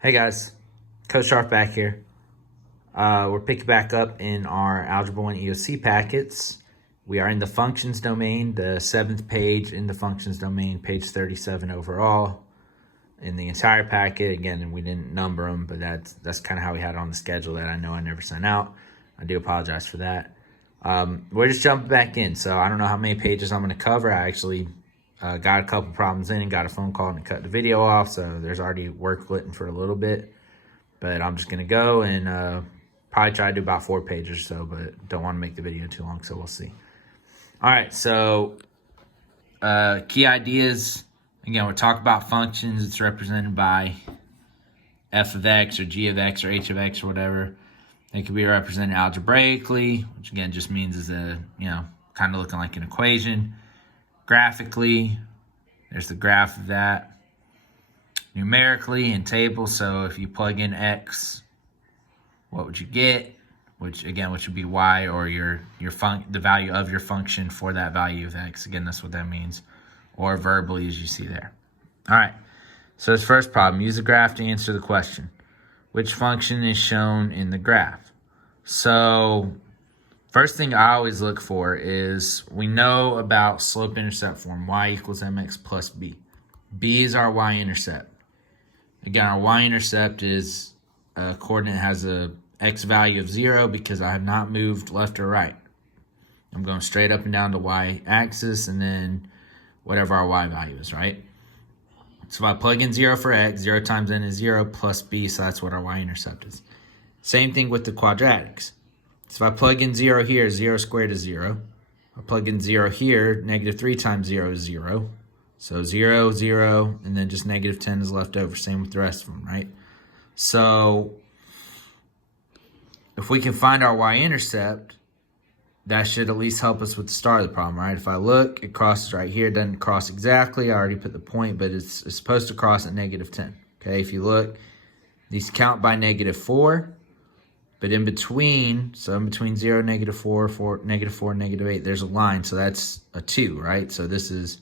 Hey guys, Coach Sharp back here. We're picking back up in our Algebra 1 EOC packets. We are in the functions domain, the 7th page in the functions domain, page 37 overall in the entire packet. Again, we didn't number them, but that's kind of how we had it on the schedule that I know I never sent out. I do apologize for that. We're just jumping back in, so I don't know how many pages I'm going to cover. I actually got a couple problems in and got a phone call and cut the video off, so there's already work written for a little bit. But I'm just going to go and probably try to do about 4 pages or so, but don't want to make the video too long, so we'll see. All right, so key ideas. Again, we're talking about functions. It's represented by f of x or g of x or h of x or whatever. It can be represented algebraically, which again just means is kind of looking like an equation. Graphically, there's the graph of that. Numerically in tables, so if you plug in x, what would you get? Which would be y, or the value of your function for that value of x. Again, that's what that means. Or verbally, as you see there. All right, so this first problem, use the graph to answer the question. Which function is shown in the graph? So first thing I always look for is, we know about slope-intercept form, y equals mx plus b. B is our y-intercept. Again, our y-intercept is a coordinate has a x value of 0 because I have not moved left or right. I'm going straight up and down the y-axis and then whatever our y value is, right? So if I plug in 0 for x, 0 times n is 0 plus b, so that's what our y-intercept is. Same thing with the quadratics. So if I plug in 0 here, 0 squared is 0. I plug in 0 here, negative 3 times 0 is 0. So 0, 0, and then just negative 10 is left over. Same with the rest of them, right? So if we can find our y-intercept, that should at least help us with the start of the problem, right? If I look, it crosses right here. It doesn't cross exactly. I already put the point, but it's supposed to cross at negative 10. Okay, if you look, these count by negative 4. But in between, so in between 0, negative 4, negative 8, there's a line. So that's a 2, right? So this is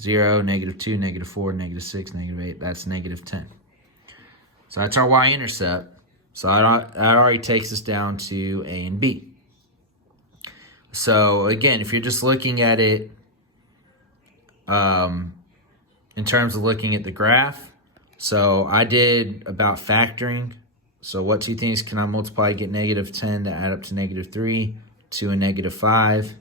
0, negative 2, negative 4, negative 6, negative 8. That's negative 10. So that's our y-intercept. So that already takes us down to A and B. So again, if you're just looking at it in terms of looking at the graph, so I did about factoring. So what two things can I multiply to get negative 10 to add up to negative 3, 2 and negative 5.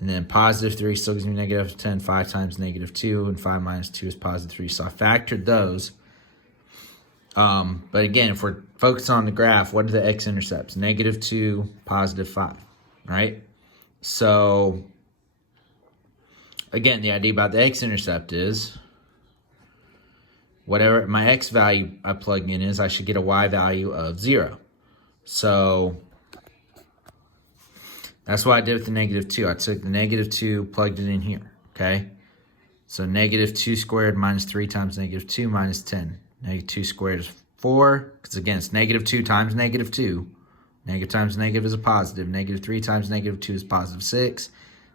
And then positive 3 still gives me negative 10, 5 times negative 2, and 5 minus 2 is positive 3. So I factored those. But again, if we're focused on the graph, what are the x-intercepts? Negative 2, positive 5, right? So again, the idea about the x-intercept is whatever my x value I plug in is, I should get a y value of 0. So that's what I did with the negative 2. I took the negative 2, plugged it in here, okay? So negative 2 squared minus 3 times negative 2 minus 10. Negative 2 squared is 4, because again, it's negative 2 times negative 2. Negative times negative is a positive. Negative 3 times negative 2 is positive 6.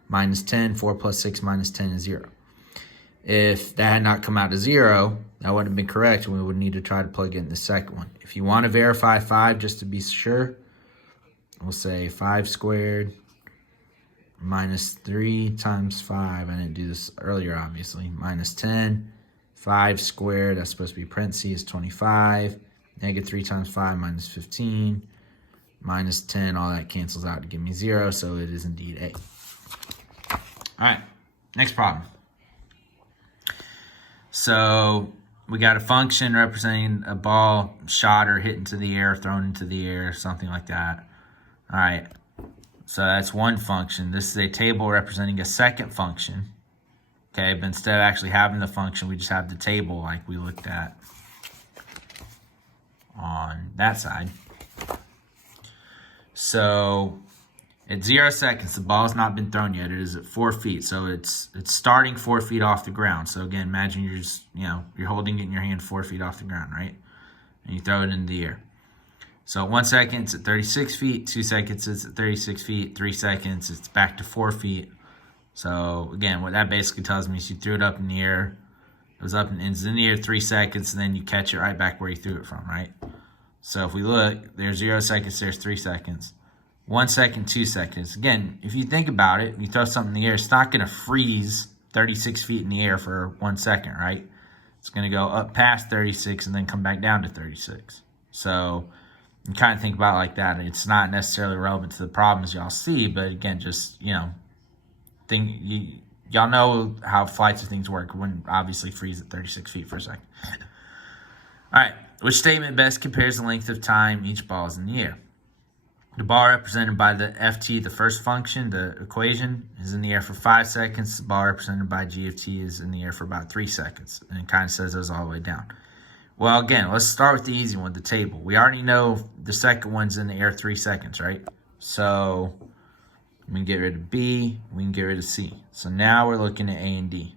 Minus 10, 4 plus 6 minus 10 is 0. If that had not come out to 0, that wouldn't have been correct, and we would need to try to plug in the second one. If you want to verify 5 just to be sure, we'll say 5 squared minus 3 times 5. I didn't do this earlier, obviously. Minus 10. 5 squared, that's supposed to be parentheses, 25. Negative 3 times 5 minus 15. Minus 10, all that cancels out to give me 0, so it is indeed A. All right, next problem. So we got a function representing a ball shot or hit into the air, thrown into the air, something like that. All right, so that's one function. This is a table representing a second function. Okay, but instead of actually having the function, we just have the table like we looked at on that side. So at 0 seconds, the ball's not been thrown yet. It is at 4 feet, so it's starting 4 feet off the ground. So again, imagine you're just, you're holding it in your hand 4 feet off the ground, right? And you throw it into the air. So 1 second, it's at 36 feet. 2 seconds, it's at 36 feet. 3 seconds, it's back to 4 feet. So again, what that basically tells me is you threw it up in the air It was up and it's in the air 3 seconds, and then you catch it right back where you threw it from, right? So if we look, there's 0 seconds, there's 3 seconds. 1 second, 2 seconds. Again, if you think about it, you throw something in the air, it's not going to freeze 36 feet in the air for 1 second, right? It's going to go up past 36 and then come back down to 36. So you kind of think about it like that. It's not necessarily relevant to the problems y'all see, but again, just, y'all know how flights of things work. When obviously freeze at 36 feet for a second. All right, which statement best compares the length of time each ball is in the air? The ball represented by the ft, the first function, the equation, is in the air for 5 seconds. The ball represented by g of t is in the air for about 3 seconds. And it kind of says those all the way down. Well, again, let's start with the easy one, the table. We already know the second one's in the air 3 seconds, right? So we can get rid of B, we can get rid of C. So now we're looking at A and D.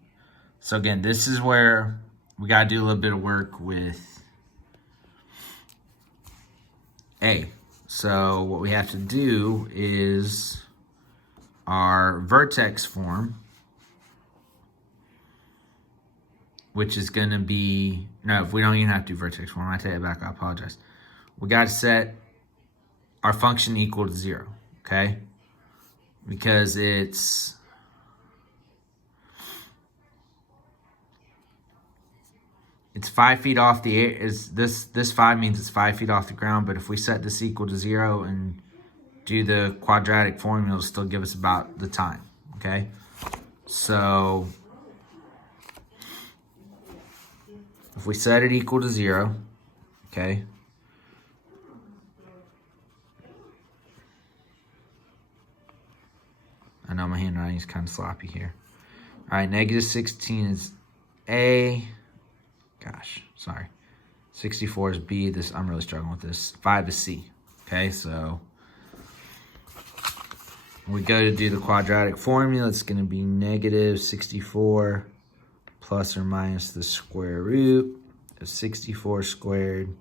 So again, this is where we got to do a little bit of work with A. So what we have to do is our vertex form, which is going to be, no, if we don't even have to do vertex form, I take it back, I apologize. We got to set our function equal to 0, okay? Because it's It's 5 feet off the air. Is this 5 means it's 5 feet off the ground, but if we set this equal to 0 and do the quadratic formula, it'll still give us about the time, okay? So if we set it equal to 0, okay, I know my handwriting is kind of sloppy here. All right, negative 16 is A. Gosh, sorry. 64 is B. This, I'm really struggling with this. 5 is C. Okay, so we go to do the quadratic formula. It's going to be negative 64 plus or minus the square root of 64 squared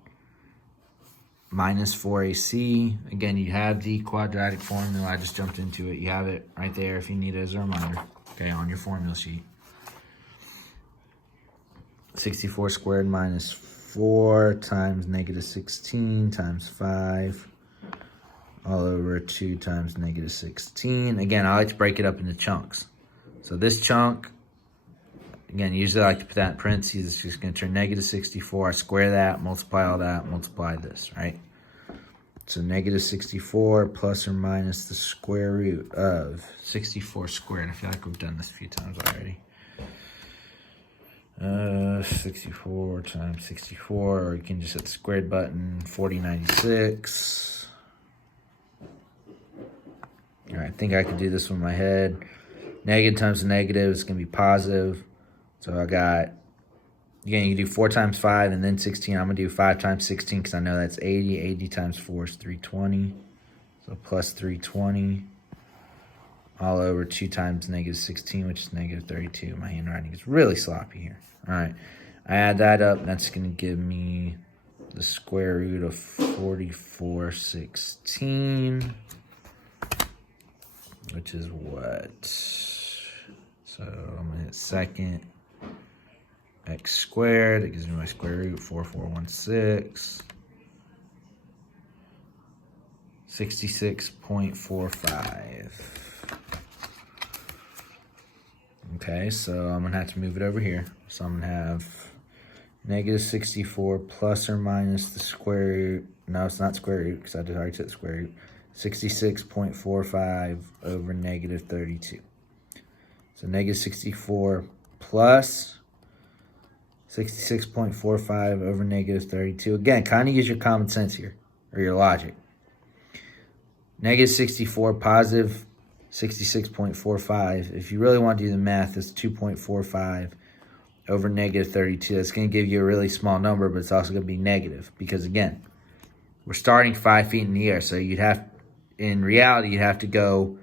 minus 4AC. Again, you have the quadratic formula. I just jumped into it. You have it right there if you need it as a reminder. Okay, on your formula sheet. 64 squared minus 4 times negative 16 times 5 all over 2 times negative 16. Again, I like to break it up into chunks. So this chunk, again, usually I like to put that in parentheses. It's just going to turn negative 64. I square that, multiply all that, multiply this, right? So negative 64 plus or minus the square root of 64 squared. I feel like we've done this a few times already. 64 times 64, or you can just hit the squared button, 4096. All right, I think I can do this with my head. Negative times a negative is going to be positive. So I got, again, you can do 4 times 5 and then 16. I'm going to do 5 times 16 because I know that's 80. 80 times 4 is 320. So plus 320 all over 2 times negative 16, which is negative 32. My handwriting is really sloppy here. All right, I add that up, and that's going to give me the square root of 4416, which is what? So I'm going to hit second, x squared. It gives me my square root, 4416. 66.45. Okay, so I'm going to have to move it over here. So I'm going to have negative 64 plus or minus the square root. No, it's not square root because I just already said square root. 66.45 over negative 32. So negative 64 plus 66.45 over negative 32. Again, kind of use your common sense here, or your logic. Negative 64 positive 66.45. If you really want to do the math, it's 2.45 over negative 32. That's going to give you a really small number, but it's also going to be negative because, again, we're starting 5 feet in the air. So you'd have, in reality, you'd have to go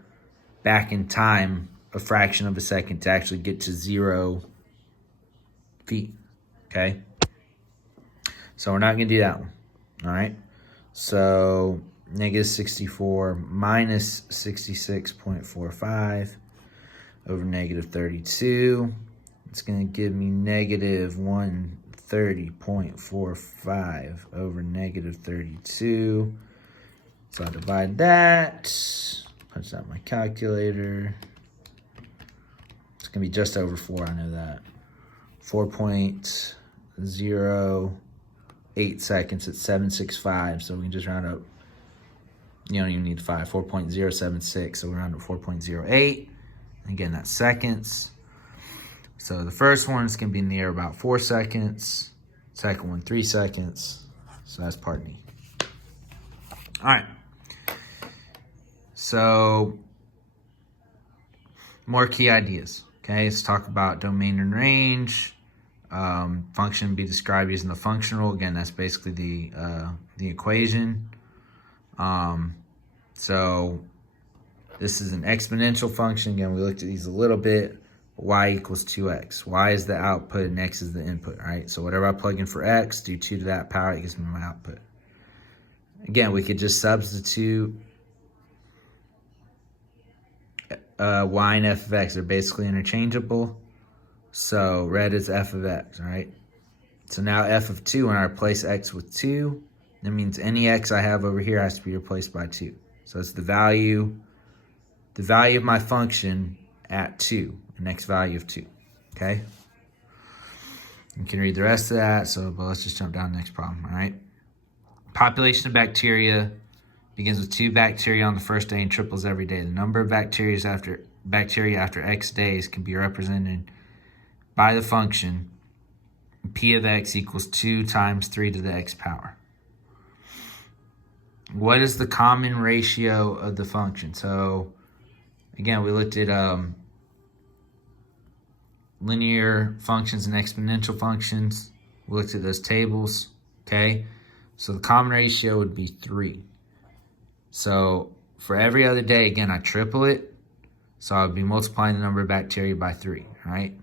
back in time a fraction of a second to actually get to 0 feet. Okay? So we're not going to do that one. All right? So negative 64 minus 66.45 over negative 32. It's going to give me negative 130.45 over negative 32. So I divide that, punch that in my calculator. It's going to be just over 4, I know that. 4.08 seconds at 765, so we can just round up. You don't even need 5, 4.076, so we round up 4.08. Again, that's seconds. So the first one is going to be in the air about 4 seconds. Second one, 3 seconds. So that's part B. All right. So more key ideas. Okay, let's talk about domain and range. Function be described using the function rule. Again, that's basically the equation. So this is an exponential function. Again, we looked at these a little bit. Y equals 2x. Y is the output and x is the input, all right? So whatever I plug in for x, do 2 to that power, it gives me my output. Again, we could just substitute y and f of x. They're basically interchangeable. So red is f of x, all right? So now f of 2, when I replace x with 2, that means any x I have over here has to be replaced by 2. So it's the value of my function at 2, the next value of 2, okay? You can read the rest of that, but let's just jump down to the next problem, all right? Population of bacteria begins with 2 bacteria on the first day and triples every day. The number of bacteria after x days can be represented by the function p of x equals 2 times 3 to the x power. What is the common ratio of the function? So again, we looked at linear functions and exponential functions. We looked at those tables, okay? So the common ratio would be 3. So for every other day, again, I triple it. So I'll be multiplying the number of bacteria by 3, all right?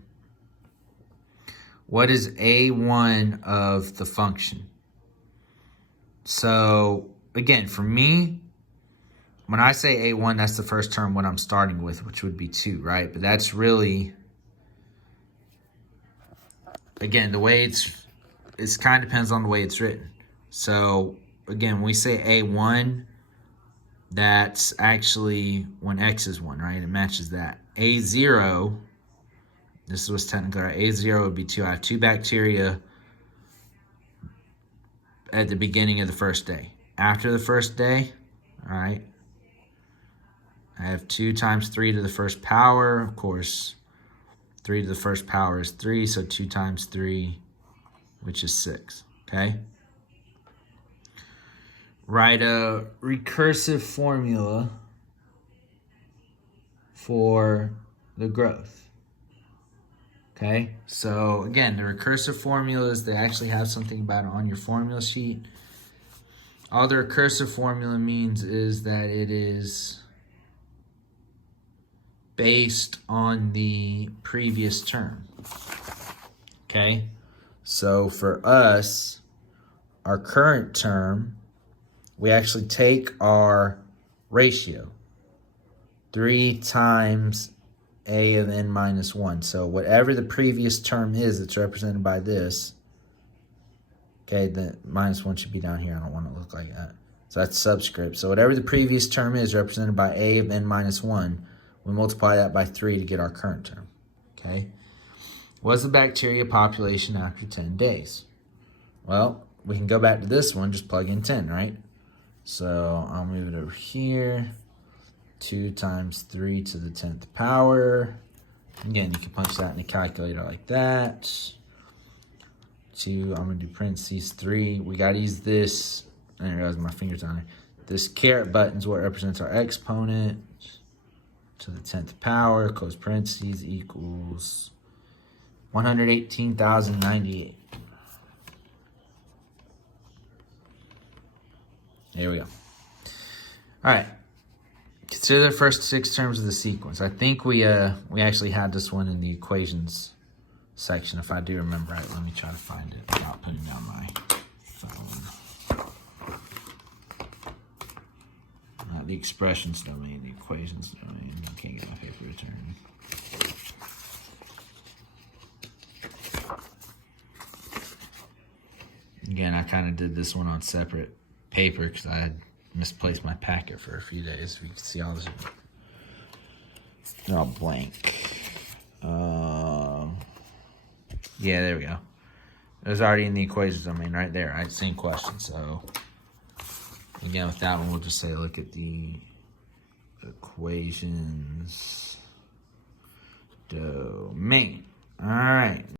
What is A1 of the function? So again, for me, when I say A1, that's the first term what I'm starting with, which would be 2, right? But that's really, again, the way it kind of depends on the way it's written. So again, when we say A1, that's actually when x is 1, right? It matches that. A0, this is what's technically right. A0 would be 2. I have 2 bacteria at the beginning of the first day. After the first day, all right, I have 2 times 3 to the first power. Of course, 3 to the first power is 3, so 2 times 3, which is 6, okay? Write a recursive formula for the growth. Okay, so again, the recursive formulas, they actually have something about it on your formula sheet. All the recursive formula means is that it is based on the previous term. Okay, so for us, our current term, we actually take our ratio, 3 times a of n minus 1. So whatever the previous term is that's represented by this, okay, the minus 1 should be down here. I don't want it to look like that. So that's subscript. So whatever the previous term is represented by a of n minus 1, we multiply that by 3 to get our current term, okay? What's the bacteria population after 10 days? Well, we can go back to this one, just plug in 10, right? So I'll move it over here. 2 times 3 to the 10th power. Again, you can punch that in a calculator like that. 2, I'm going to do parentheses 3. We got to use this. There goes my fingers on it. This caret button is what represents our exponent. To the 10th power, close parentheses, equals 118,098. There we go. All right. Consider the first 6 terms of the sequence. I think we actually had this one in the equations section, if I do remember right. Let me try to find it without putting down my phone. Not the expressions domain, the equations domain. I can't get my paper returned. Again, I kind of did this one on separate paper because I had misplaced my packet for a few days. You can see all this. They're all blank. Yeah, there we go. It was already in the equations domain right there, right? Same question. So, again, with that one, we'll just say look at the equations domain. All right.